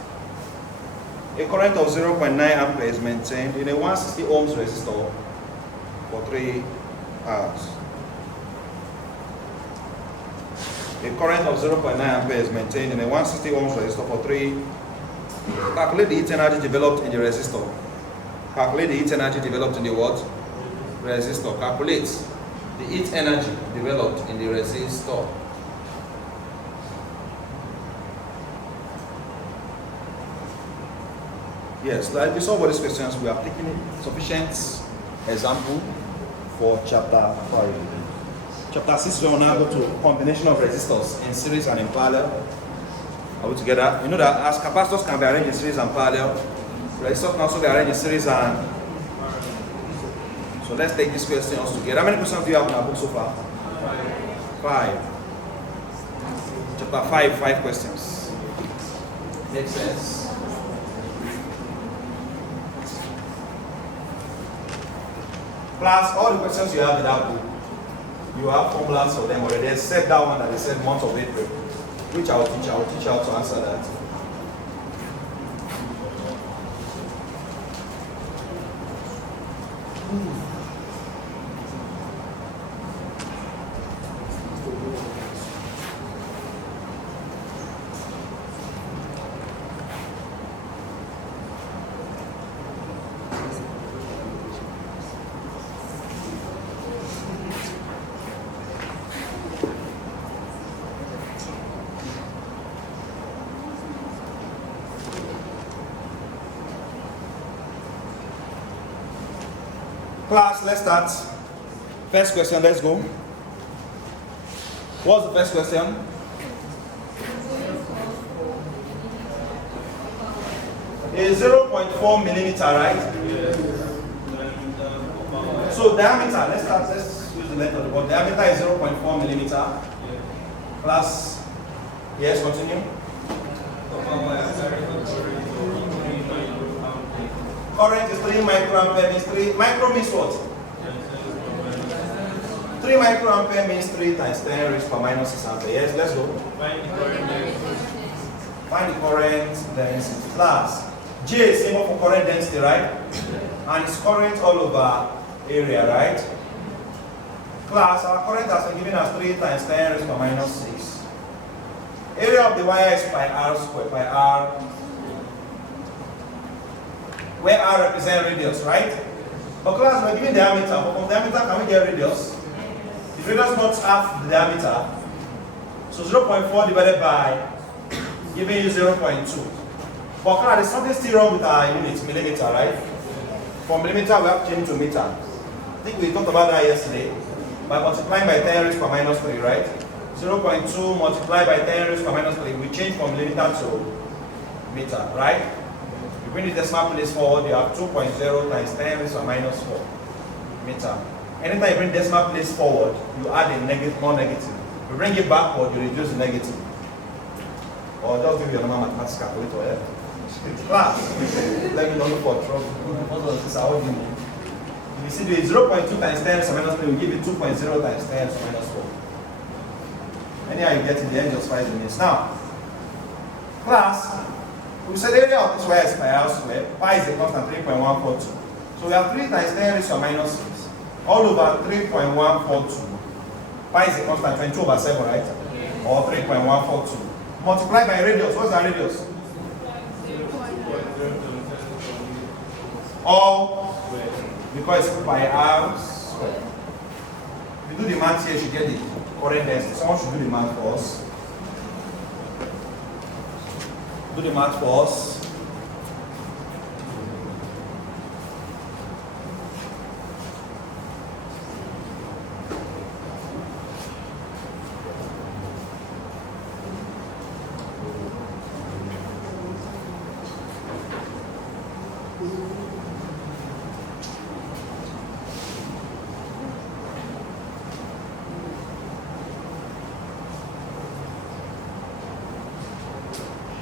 A current of 0.9 ampere is maintained in a 160 ohms resistor for 3 hours. A current of 0.9 ampere is maintained in a 160 ohms resistor for 3. Calculate the heat energy developed in the resistor. Calculate the heat energy developed in the what? Resistor. Calculate the heat energy developed in the resistor. Yes, like we saw all these questions, we have taken sufficient example for chapter 5. Chapter 6, we will now go to combination of resistors in series and in parallel. Are we together? You know that as capacitors can be arranged in series and parallel, resistors can also be arranged in series and... So let's take these questions together. How many questions do you have in our book so far? 5. Chapter 5, 5 questions. Makes sense? Plus, all the questions you have in that book, you have formulas for them already, except that one that they said month of April, which I will teach you how to answer that. Class, let's start. First question, let's go. What's the first question? A 0.4 millimeter, right? Yes. So diameter, let's use the length of the board. Diameter is 0.4 millimeter. Class, yes, continue. Current is 3 microampere, means 3 micro means what? 3 microampere means 3 times 10 raised per minus 6 ampere. Yes, let's go. Find the current density. Class, J is symbol for current density, right? And it's current all over area, right? Class, our current has been given as 3 times 10 raised per minus 6. Area of the wire is pi r squared, pi r, where r represents radius, right? But class, we're given diameter, but from diameter can we get radius? If radius not half the diameter, so 0.4 divided by giving you 0.2. But class, there's something still wrong with our units, millimeter, right? From millimeter we have to change to meter. I think we talked about that yesterday. By multiplying by 10 raised per minus 3, right? 0.2 multiplied by 10 raised per minus 3, we change from millimeter to meter, right? You bring the decimal place forward, you have 2.0 times 10 raised to minus 4 meter. Anytime you bring decimal place forward, you add a negative, more negative. You bring it backward, you reduce the negative. Or just give you a normal mathematics calculator. Yeah? Class, let me not look for trouble. You see the 0.2 times 10 raised to minus 3 will give you 2.0 times 10 raised to minus 4. Anyhow you get in the end, just 5 minutes. Now, class, we said the area of this wire is pi r squared. Pi is a constant 3.142. So we have 3 times 10 raised to minus 6. All over 3.142. Pi is a constant 22 over 7, right? Or 3.142. Multiply by radius. What's the radius? Or because pi r squared. If you do the math here, you should get the current density. Someone should do the math for us. Do the math for us.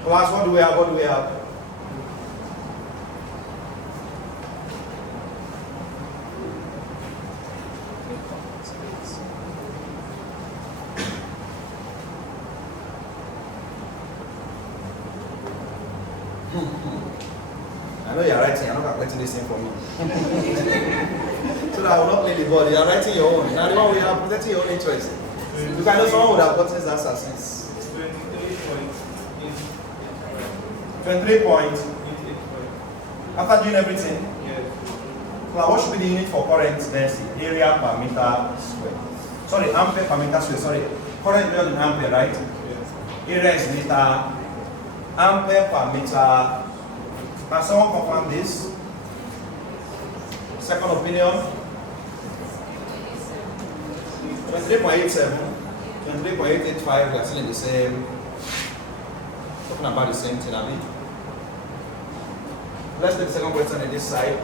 Class, what do we have? What do we have? I know you're writing, you're not calculating this thing for me. So that I will not play the ball. You're writing your own. Now the one we are protecting your own interest. You can know someone would have gotten his answer since. 23 points. After doing everything? Yes. Now what should be the unit for current density? Area per meter square. Sorry, ampere per meter square. Sorry. Current is in ampere, right? Yes. Area is meter. Ampere per meter. Can someone confirm this? Second opinion? 23.87. 23.885. We are still in the same. Talking about the same thing, Abi. Let's take the second question on this side.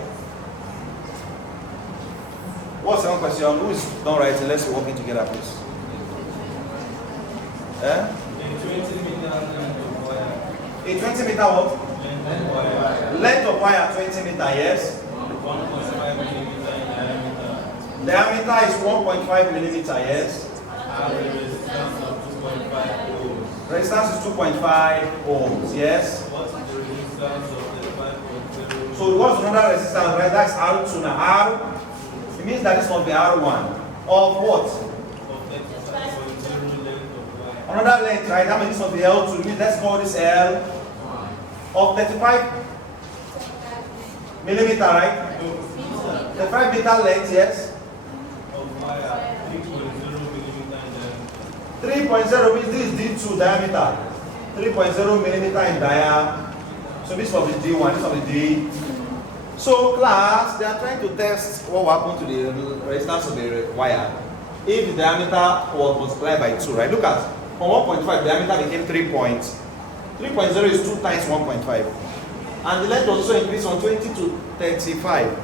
What's the second question? Who is done writing? Let's be working together, please. A 20 meter length of wire. A 20 meter what? Length of wire 20 meter, yes. 1.5 millimeter in diameter. Diameter is 1.5 millimeter, yes. Have a resistance of 2.5 ohms. Resistance is 2.5 ohms, yes. What is the resistance of the 5.0? So what's another resistance, right? That's R2 now. R, it means that this must be R1. Of what? Of 35.0 length of wire. Another length, right? That means this must be L2. It means let's call this L of 35 millimeter, right? No, 35 meter length, yes. of wire 3.0 millimeter in diameter. 3.0 means this is D2 diameter. 3.0 millimeter in diameter. So this must be D1, this must be D. So class, they are trying to test what will happen to the resistance of the wire if the diameter was multiplied by 2, right? Look at, from 1.5 diameter became 3 points. 3.0 is 2 times 1.5. And the length also increased from 20 to 35.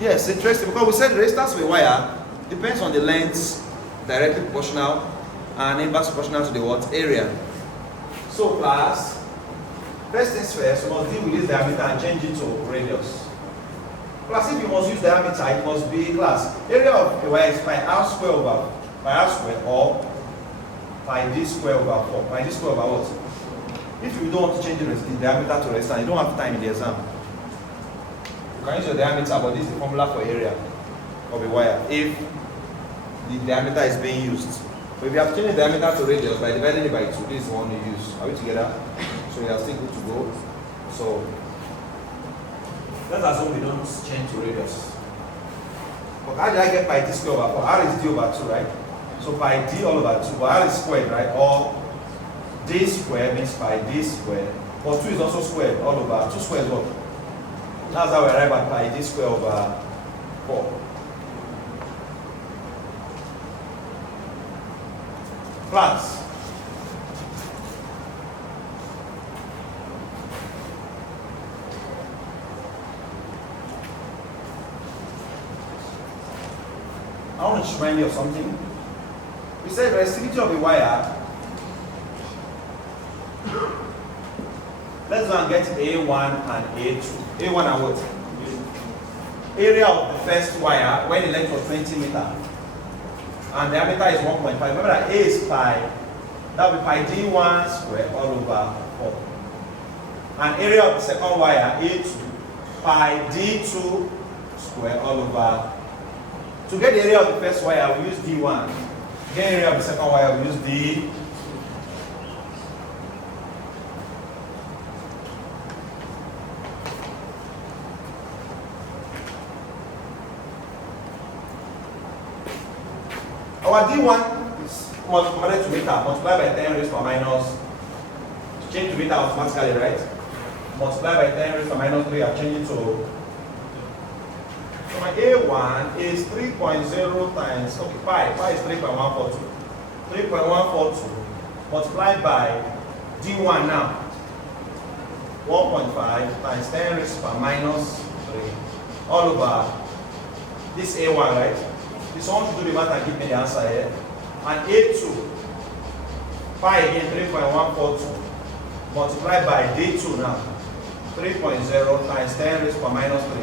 Yes, interesting, because we said the resistance of a wire depends on the length, directly proportional and inverse proportional to the what? Area. So class, first things first, you must deal with this diameter and change it to radius. Class, if you must use diameter, it must be class. Area of a wire is pi r square over pi r square or pi d square over 4. Pi d square over what? If you don't want to change the diameter to resistance, you don't have time in the exam. You can use your diameter, but this is the formula for area of a wire if the diameter is being used. But if you have changed the diameter to radius by dividing it by 2, this is the one you use. Are we together? So we are still good to go. So let's assume we don't change to radius. But how did I get pi d square over 4? R is d over 2, right? So pi d all over 2, but R is squared, right? Or d square means pi d square. But 2 is also squared all over. 2 squares what? That's how we arrive at pi d square over 4. Class. I want to remind you of something. We said resistivity of a wire. Let's go and get A1 and A2. A1 and what? Area of the first wire when the length was 20 meter. And diameter is 1.5. Remember that A is pi. That will be pi d1 square all over 4. And area of the second wire, A2, pi d2 square all over. To get the area of the first wire, we use d1. To get the area of the second wire, we use d. Our d1 is converted to meter, multiply by 10 raised to minus, change to meter automatically, right? Multiply by 10 raised to minus 3, I change it to. So my A1 is 3.0 times, okay, pi is 3.142. 3.142 multiplied by D1 now. 1.5 times 10 raised to minus 3 all over this A1, right? This one should do the math and give me the answer here. And A2, pi again 3.142 multiplied by D2 now. 3.0 times 10 raised to minus 3.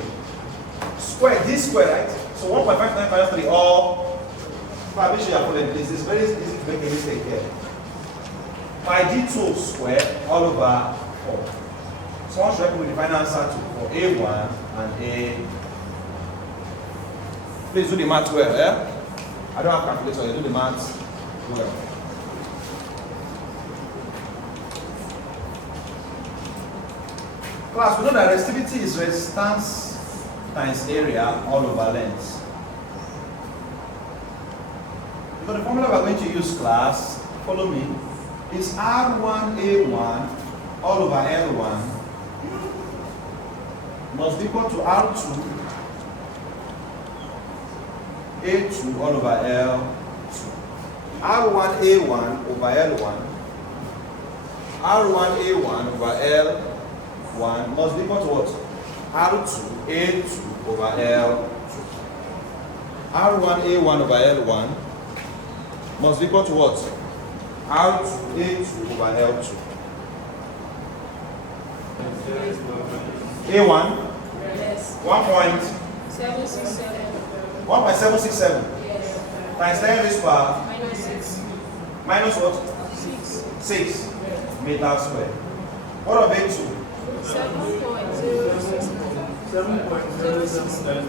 Square, this square, right? So 1.5 times minus 3 all. Make sure you are following this. It's very easy to make a mistake here. Pi D2 square all over 4. So one should help me with the final answer for A1 and A. Please do the math well, eh? I don't have calculator, you do the math well. Class, we know that resistivity is resistance times area all over length. So the formula we are going to use, class, follow me, is R1A1 all over L1 must be equal to R2 A2 all over L2. R1A1 over L1, R1A1 over L1 must be equal to what? R2 A2 over L2. R1A1 over L1 must be equal to what? R2 A2 over L2. A1? Yes. 1.767. 1.767 times 10 raised to Minus 6. minus what? 6. 6 meters squared. What of A2? 7.067.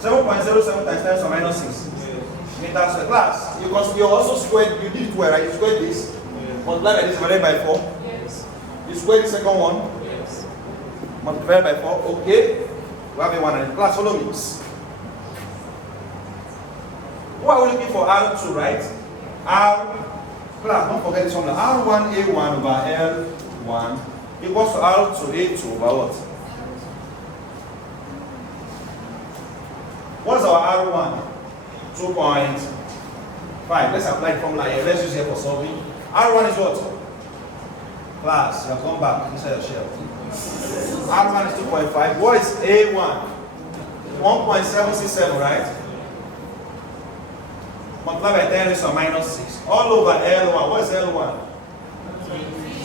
7.07 times 10 raised to minus 6 meters squared. Class, because you also squared, you did it well, right? You squared this, multiply by this, divided by 4. Yes. You squared the second one, Yes. multiply by 4. Okay. We have a 1 and class, follow me. Who are we looking for? R2, right? R, class, don't forget this formula. R1A1 over L1 equals to R2A2 over what? What's our R1? 2.5. Let's apply the formula here. Let's use it for solving. R1 is what? Class, you have gone back inside your shell. R1 is 2.5. What is A1? 1.767, right? Multiply by 10 raised to minus 6. All over L1. What is L1?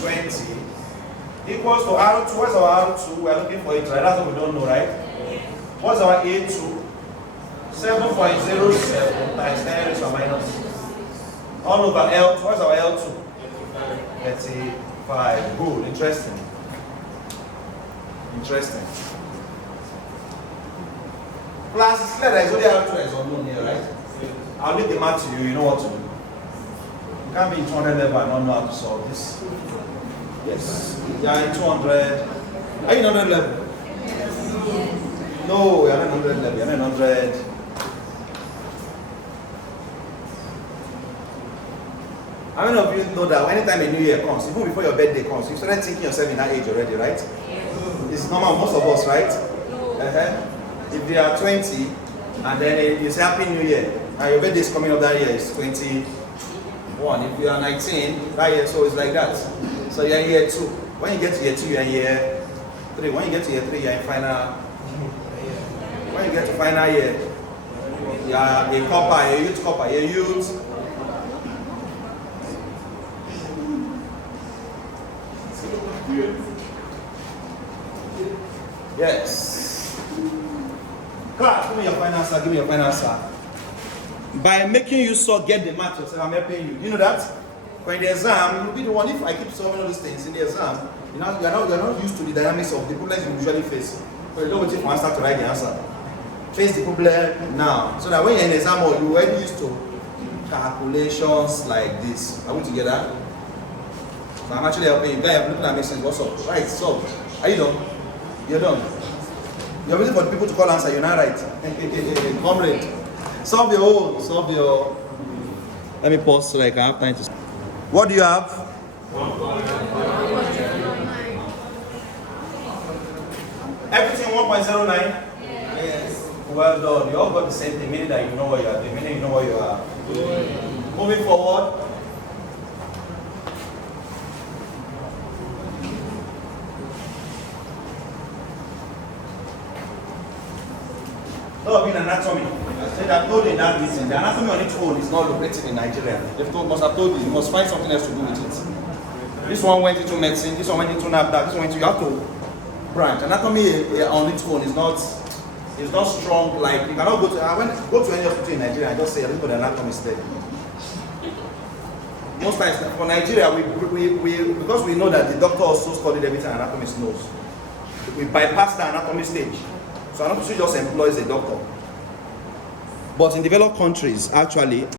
20. Equals to R2. What's our R2? We are looking for it, right? That's what we don't know, right? What's our A2? 7.07 times 10 raised to minus 6. All over L2. What's our L2? 35. Good. Interesting. Interesting. Plus, it's clear there is only R2 that is unknown here, right? I'll leave the math to you, you know what to do. You can't be in 200 level and not know how to solve this. Yes. You are in 200. Are you in 100 level? No, you are not in 100 level. You are not in 100. How many of you know that anytime a new year comes, even before your birthday comes, you started thinking yourself in that age already, right? It's normal, most of us, right? If they are 20, and then you say Happy New Year, and your birthday is coming up that year, it's 21. If you are 19, that year, so it's like that. So you're in year 2. When you get to year 2, you're in year 3. When you get to year 3, you're in final. When you get to final year, you're a copper, you're a youth copper, you're a youth. Yes. Class, give me your final answer. Give me your final answer. By making you get the math yourself, I'm helping you. You know that? For in the exam, you'll be the one. If I keep solving all these things in the exam, you're not used to the dynamics of the problems you usually face. So you don't wait for answer to write the answer. Face the problem now, so that when you're in the exam, you're already used to calculations like this. Are we together? So I'm actually helping you. Guys, looking at me saying, what's up? Right, so are you done? You're done. You're waiting for the people to call answer, you're not right. Comrade. Solve your own. Solve your Let me pause so I can have time to. What do you have? Everything 1.09? Yes. Well done. You all got the same thing, meaning that you know what you are doing, meaning you know what you are doing. Moving forward. In anatomy, I said I told you in that meeting, the anatomy on its own is not lucrative in Nigeria. Must have told you, you must find something else to do with it. This one went into medicine, this one went into NAFDAC, this one went into, you have to branch. Anatomy on its own is not strong. Like you cannot go to go to any hospital in Nigeria and just say look at the anatomy there. Most times for Nigeria, we because we know that the doctor also studied everything an anatomist knows, we bypass the anatomy stage. So anatomist just employs a doctor. But in developed countries, actually,